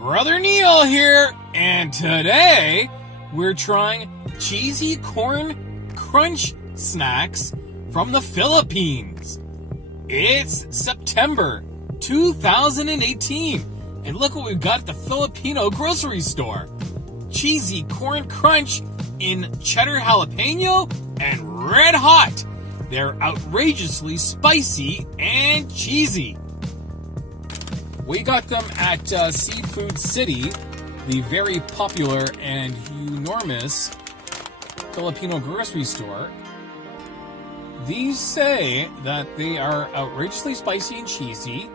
Brother Neil here, and today we're trying cheesy corn crunch snacks from the Philippines. It's September 2018, and look what we've got at the Filipino grocery store. Cheesy corn crunch in cheddar jalapeno and red hot. They're outrageously spicy and cheesy. We got them at Seafood City, the very popular and enormous Filipino grocery store. These say that they are outrageously spicy and cheesy.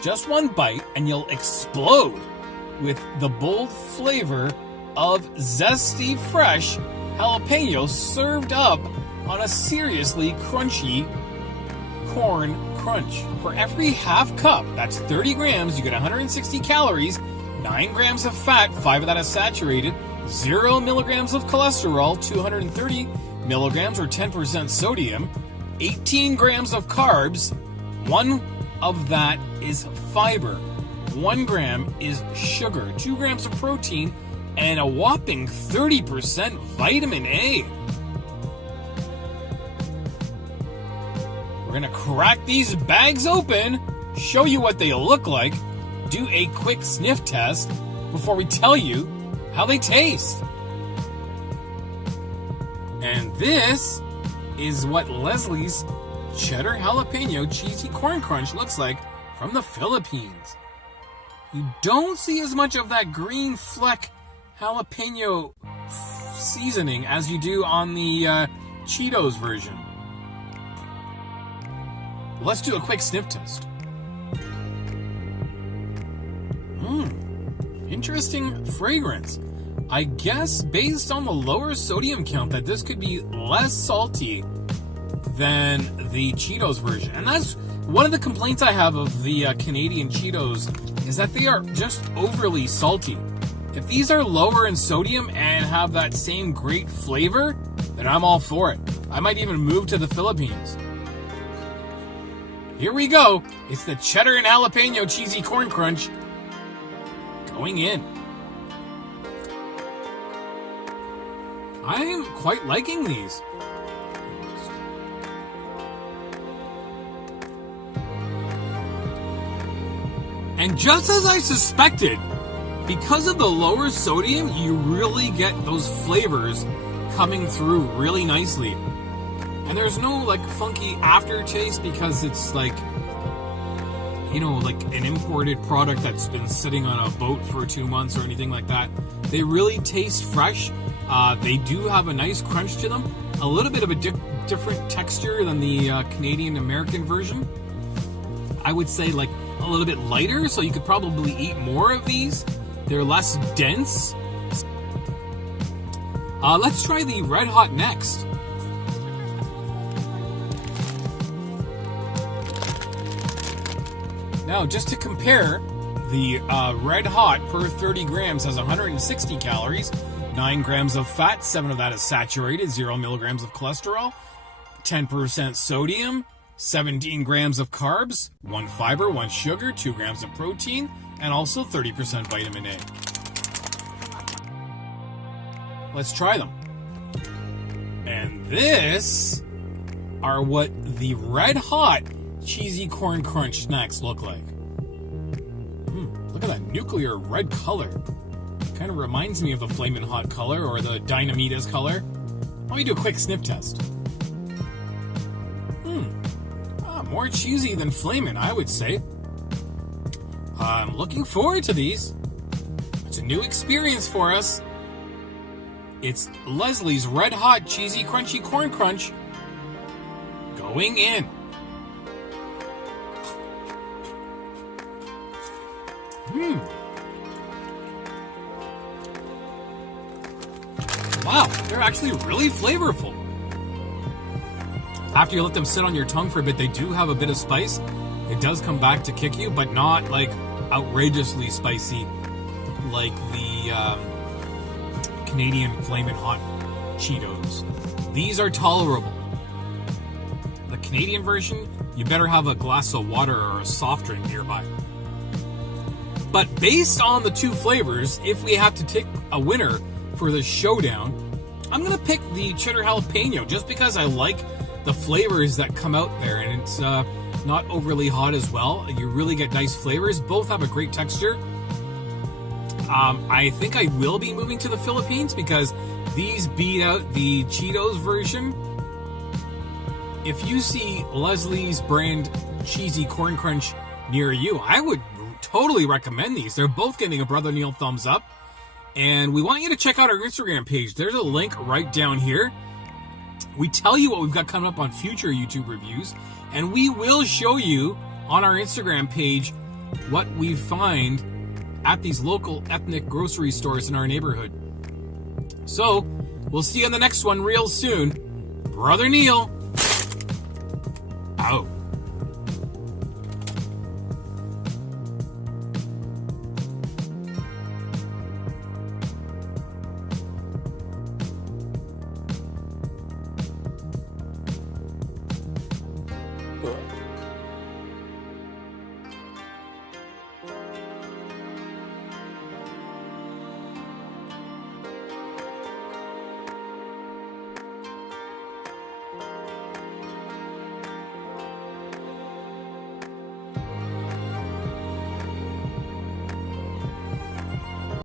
Just one bite and you'll explode with the bold flavor of zesty, fresh jalapeno served up on a seriously crunchy corn crunch. For every half cup, that's 30 grams, you get 160 calories, 9 grams of fat, 5 of that is saturated, 0 milligrams of cholesterol, 230 milligrams or 10% sodium, 18 grams of carbs, 1 of that is fiber, 1 gram is sugar, 2 grams of protein, and a whopping 30% vitamin A. We're gonna crack these bags open, show you what they look like, do a quick sniff test before we tell you how they taste. And this is what Leslie's Cheddar Jalapeno Cheesy Corn Crunch looks like from the Philippines. You don't see as much of that green fleck jalapeno seasoning as you do on the Cheetos version. Let's do a quick sniff test. Interesting fragrance. I guess based on the lower sodium count that this could be less salty than the Cheetos version. And that's one of the complaints I have of the Canadian Cheetos is that they are just overly salty. If these are lower in sodium and have that same great flavor, then I'm all for it. I might even move to the Philippines. Here we go. It's the cheddar and jalapeno cheesy corn crunch going in. I am quite liking these. And just as I suspected, because of the lower sodium, you really get those flavors coming through really nicely. And there's no like funky aftertaste because it's like, you know, like an imported product that's been sitting on a boat for 2 months or anything like that. They really taste fresh. They do have a nice crunch to them. A little bit of a different texture than the Canadian American version. I would say like a little bit lighter, so you could probably eat more of these. They're less dense. Let's try the red hot next. Now, just to compare, the red hot per 30 grams has 160 calories, 9 grams of fat, 7 of that is saturated, 0 milligrams of cholesterol, 10% sodium, 17 grams of carbs, 1 fiber, 1 sugar, 2 grams of protein, and also 30% vitamin A. Let's try them. And this are what the red hot cheesy corn crunch snacks look like. Look at that nuclear red color. Kind of reminds me of the Flamin' Hot color or the Dynamitas color. Let me do a quick sniff test. More cheesy than Flamin', I would say. I'm looking forward to these. It's a new experience for us. It's Leslie's Red Hot Cheesy Crunchy Corn Crunch going in. Wow, they're actually really flavorful. After you let them sit on your tongue for a bit, they do have a bit of spice. It does come back to kick you, but not like outrageously spicy like the Canadian Flamin' Hot Cheetos. These are tolerable. The Canadian version, you better have a glass of water or a soft drink nearby. But based on the two flavors, if we have to pick a winner for the showdown, I'm going to pick the cheddar jalapeno just because I like the flavors that come out there, and it's not overly hot as well. You really get nice flavors. Both have a great texture. I think I will be moving to the Philippines because these beat out the Cheetos version. If you see Leslie's brand Cheezy Corn Crunch near you, I would totally recommend these. They're both getting a Brother Neil thumbs up. And we want you to check out our Instagram page. There's a link right down here. We tell you what we've got coming up on future YouTube reviews. And we will show you on our Instagram page what we find at these local ethnic grocery stores in our neighborhood. So, we'll see you on the next one real soon. Brother Neil.